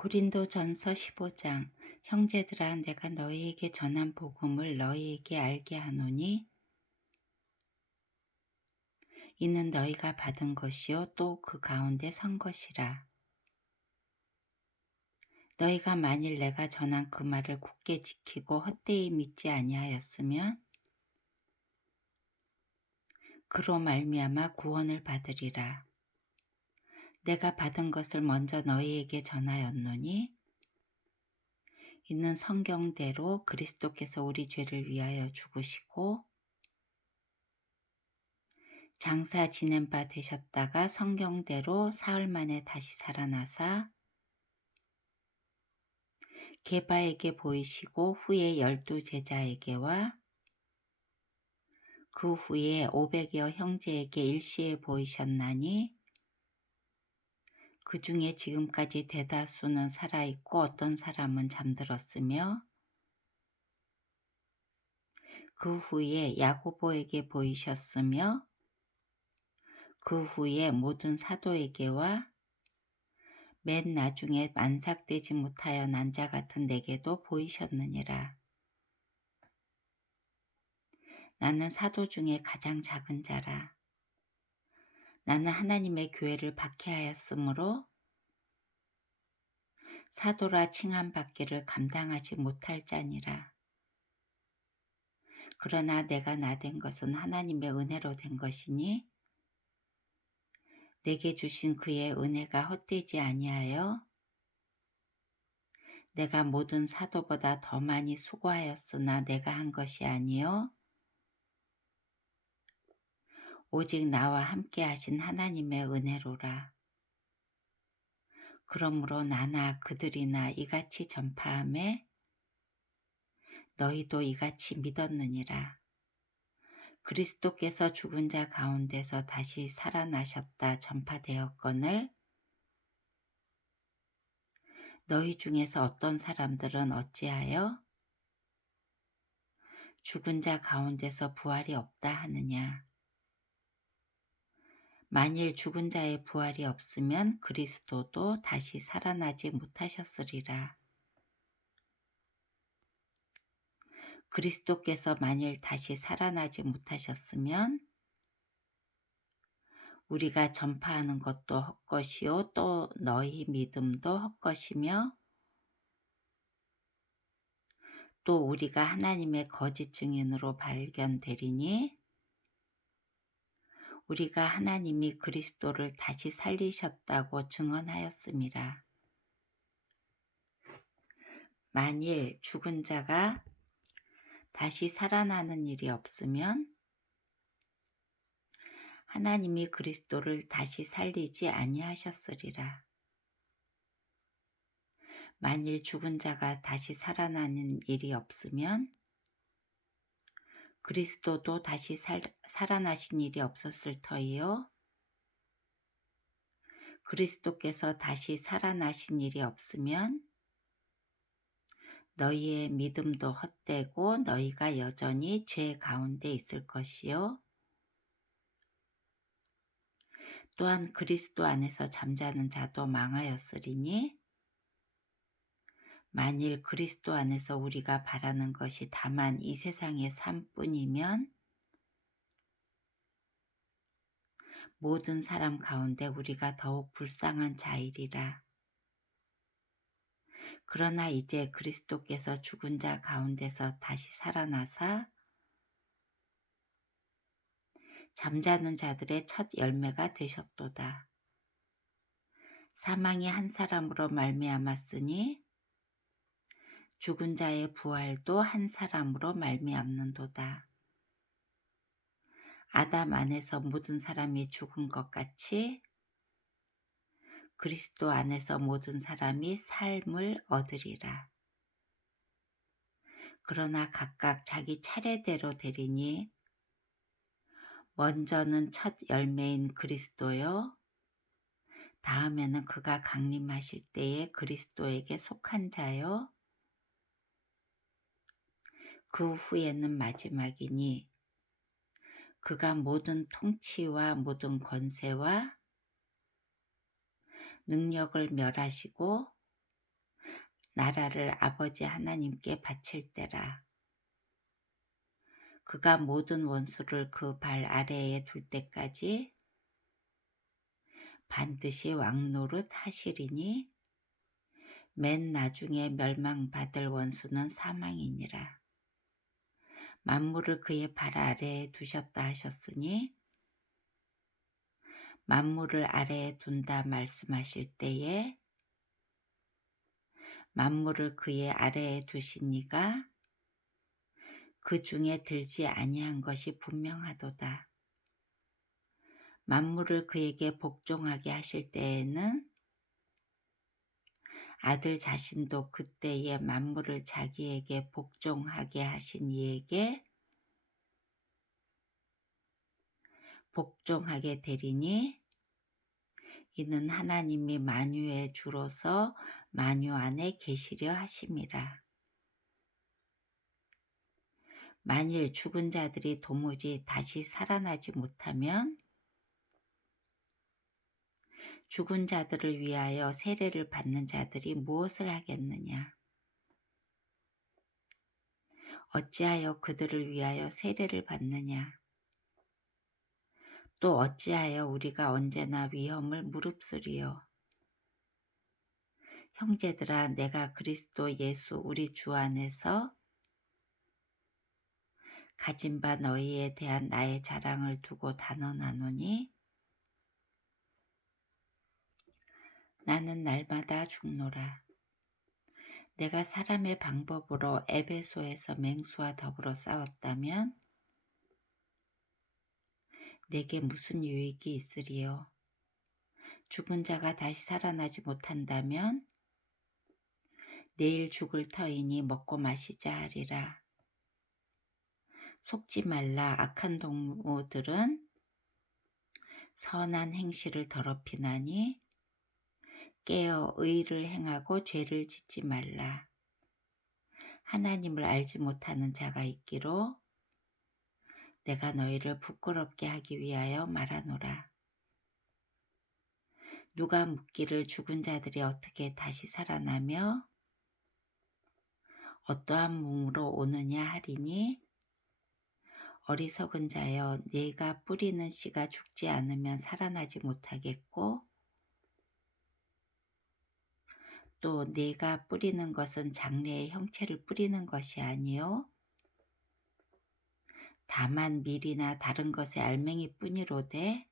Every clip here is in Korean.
고린도전서 15장. 형제들아, 내가 너희에게 전한 복음을 너희에게 알게 하노니 이는 너희가 받은 것이요 또 그 가운데 선 것이라. 너희가 만일 내가 전한 그 말을 굳게 지키고 헛되이 믿지 아니하였으면 그로 말미암아 구원을 받으리라. 내가 받은 것을 먼저 너희에게 전하였노니 이는 성경대로 그리스도께서 우리 죄를 위하여 죽으시고 장사 지낸 바 되셨다가 성경대로 사흘 만에 다시 살아나사 게바에게 보이시고 후에 12 제자에게와 그 후에 500여 형제에게 일시에 보이셨나니 그 중에 지금까지 대다수는 살아있고 어떤 사람은 잠들었으며 그 후에 야고보에게 보이셨으며 그 후에 모든 사도에게와 맨 나중에 만삭되지 못하여 난 자 같은 내게도 보이셨느니라. 나는 사도 중에 가장 작은 자라. 나는 하나님의 교회를 박해하였으므로 사도라 칭함받기를 감당하지 못할 자니라. 그러나 내가 나 된 것은 하나님의 은혜로 된 것이니 내게 주신 그의 은혜가 헛되지 아니하여 내가 모든 사도보다 더 많이 수고하였으나 내가 한 것이 아니요 오직 나와 함께 하신 하나님의 은혜로라. 그러므로 나나 그들이나 이같이 전파하매 너희도 이같이 믿었느니라. 그리스도께서 죽은 자 가운데서 다시 살아나셨다 전파되었거늘 너희 중에서 어떤 사람들은 어찌하여 죽은 자 가운데서 부활이 없다 하느냐. 만일 죽은 자의 부활이 없으면 그리스도도 다시 살아나지 못하셨으리라. 그리스도께서 만일 다시 살아나지 못하셨으면 우리가 전파하는 것도 헛것이요 또 너희 믿음도 헛것이며 또 우리가 하나님의 거짓 증인으로 발견되리니 우리가 하나님이 그리스도를 다시 살리셨다고 증언하였음이라. 만일 죽은 자가 다시 살아나는 일이 없으면 하나님이 그리스도를 다시 살리지 아니하셨으리라. 만일 죽은 자가 다시 살아나는 일이 없으면 그리스도도 다시 살아나신 일이 없었을 터이요 그리스도께서 다시 살아나신 일이 없으면 너희의 믿음도 헛되고 너희가 여전히 죄 가운데 있을 것이요 또한 그리스도 안에서 잠자는 자도 망하였으리니 만일 그리스도 안에서 우리가 바라는 것이 다만 이 세상의 삶뿐이면 모든 사람 가운데 우리가 더욱 불쌍한 자이리라. 그러나 이제 그리스도께서 죽은 자 가운데서 다시 살아나사 잠자는 자들의 첫 열매가 되셨도다. 사망이 한 사람으로 말미암았으니 죽은 자의 부활도 한 사람으로 말미암는도다. 아담 안에서 모든 사람이 죽은 것 같이 그리스도 안에서 모든 사람이 삶을 얻으리라. 그러나 각각 자기 차례대로 되리니 먼저는 첫 열매인 그리스도요 다음에는 그가 강림하실 때에 그리스도에게 속한 자요 그 후에는 마지막이니 그가 모든 통치와 모든 권세와 능력을 멸하시고 나라를 아버지 하나님께 바칠 때라. 그가 모든 원수를 그 발 아래에 둘 때까지 반드시 왕노릇 하시리니 맨 나중에 멸망받을 원수는 사망이니라. 만물을 그의 발 아래에 두셨다 하셨으니 만물을 아래에 둔다 말씀하실 때에 만물을 그의 아래에 두신 이가 그 중에 들지 아니한 것이 분명하도다. 만물을 그에게 복종하게 하실 때에는 아들 자신도 그때에 만물을 자기에게 복종하게 하신 이에게 복종하게 되리니 이는 하나님이 만유의 주로서 만유 안에 계시려 하심이라. 만일 죽은 자들이 도무지 다시 살아나지 못하면 죽은 자들을 위하여 세례를 받는 자들이 무엇을 하겠느냐? 어찌하여 그들을 위하여 세례를 받느냐? 또 어찌하여 우리가 언제나 위험을 무릅쓰리요? 형제들아, 내가 그리스도 예수 우리 주 안에서 가진 바 너희에 대한 나의 자랑을 두고 단언하노니 나는 날마다 죽노라. 내가 사람의 방법으로 에베소에서 맹수와 더불어 싸웠다면 내게 무슨 유익이 있으리요? 죽은 자가 다시 살아나지 못한다면 내일 죽을 터이니 먹고 마시자 하리라. 속지 말라. 악한 동무들은 선한 행실을 더럽히나니 깨어 의를 행하고 죄를 짓지 말라. 하나님을 알지 못하는 자가 있기로 내가 너희를 부끄럽게 하기 위하여 말하노라. 누가 묻기를 죽은 자들이 어떻게 다시 살아나며 어떠한 몸으로 오느냐 하리니 어리석은 자여, 네가 뿌리는 씨가 죽지 않으면 살아나지 못하겠고 또 네가 뿌리는 것은 장래의 형체를 뿌리는 것이 아니요 다만 밀이나 다른 것의 알맹이뿐이로되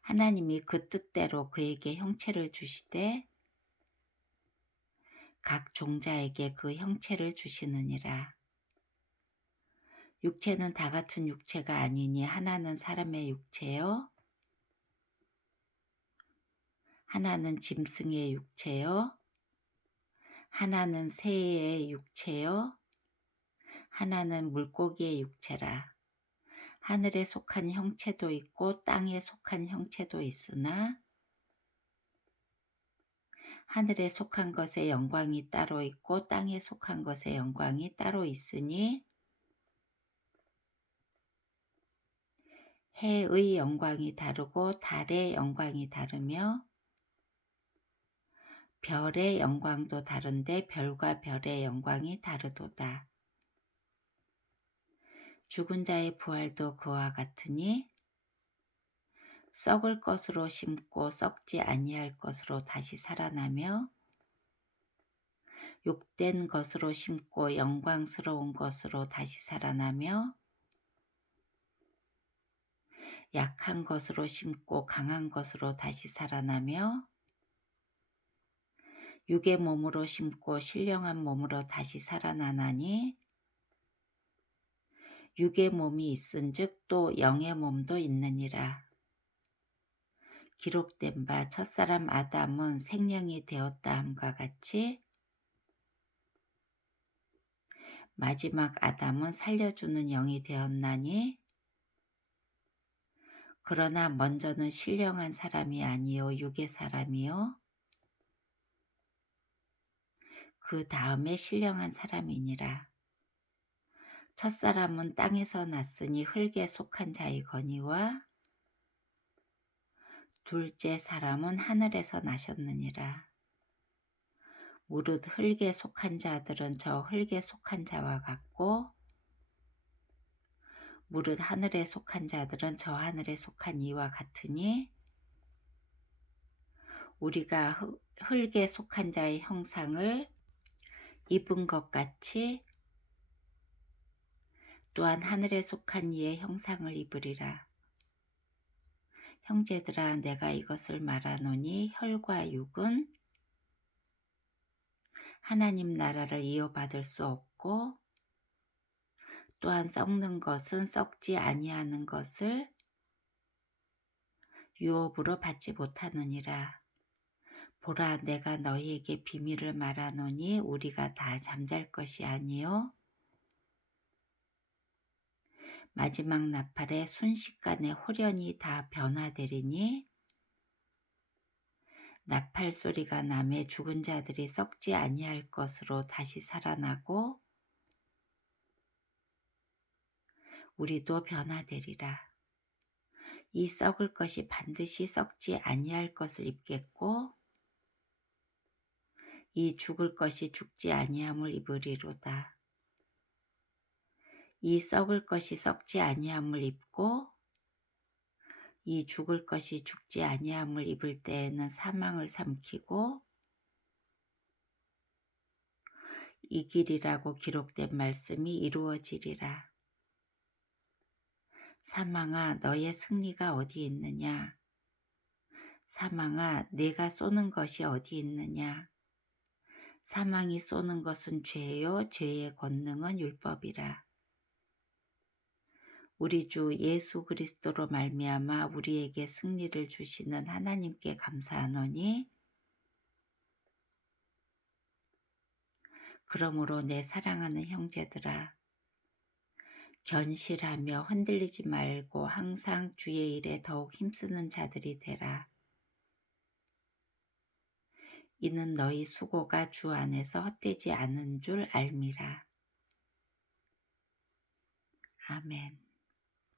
하나님이 그 뜻대로 그에게 형체를 주시되 각 종자에게 그 형체를 주시느니라. 육체는 다 같은 육체가 아니니 하나는 사람의 육체요 하나는 짐승의 육체요 하나는 새의 육체요 하나는 물고기의 육체라. 하늘에 속한 형체도 있고 땅에 속한 형체도 있으나 하늘에 속한 것의 영광이 따로 있고 땅에 속한 것의 영광이 따로 있으니 해의 영광이 다르고 달의 영광이 다르며 별의 영광도 다른데 별과 별의 영광이 다르도다. 죽은 자의 부활도 그와 같으니 썩을 것으로 심고 썩지 아니할 것으로 다시 살아나며 욕된 것으로 심고 영광스러운 것으로 다시 살아나며 약한 것으로 심고 강한 것으로 다시 살아나며 육의 몸으로 심고 신령한 몸으로 다시 살아나나니 육의 몸이 있은즉 또 영의 몸도 있느니라. 기록된 바 첫사람 아담은 생명이 되었다 함과 같이 마지막 아담은 살려주는 영이 되었나니 그러나 먼저는 신령한 사람이 아니요 육의 사람이요 그 다음에 신령한 사람이니라. 첫사람은 땅에서 났으니 흙에 속한 자이거니와 둘째 사람은 하늘에서 나셨느니라. 무릇 흙에 속한 자들은 저 흙에 속한 자와 같고 무릇 하늘에 속한 자들은 저 하늘에 속한 이와 같으니 우리가 흙에 속한 자의 형상을 입은 것 같이 또한 하늘에 속한 이의 형상을 입으리라. 형제들아 내가 이것을 말하노니 혈과 육은 하나님 나라를 이어받을 수 없고 또한 썩는 것은 썩지 아니하는 것을 유업으로 받지 못하느니라. 보라 내가 너희에게 비밀을 말하노니 우리가 다 잠잘 것이 아니요 마지막 나팔에 순식간에 홀연히 다 변화되리니 나팔 소리가 나매 죽은 자들이 썩지 아니할 것으로 다시 살아나고 우리도 변화되리라. 이 썩을 것이 반드시 썩지 아니할 것을 입겠고 이 죽을 것이 죽지 아니함을 입으리로다. 이 썩을 것이 썩지 아니함을 입고 이 죽을 것이 죽지 아니함을 입을 때에는 사망을 삼키고 이길이라고 기록된 말씀이 이루어지리라. 사망아 너의 승리가 어디 있느냐? 사망아 네가 쏘는 것이 어디 있느냐? 사망이 쏘는 것은 죄요 죄의 권능은 율법이라. 우리 주 예수 그리스도로 말미암아 우리에게 승리를 주시는 하나님께 감사하노니 그러므로 내 사랑하는 형제들아 견실하며 흔들리지 말고 항상 주의 일에 더욱 힘쓰는 자들이 되라. 이는 너희 수고가 주 안에서 헛되지 않은 줄 알미라. 아멘.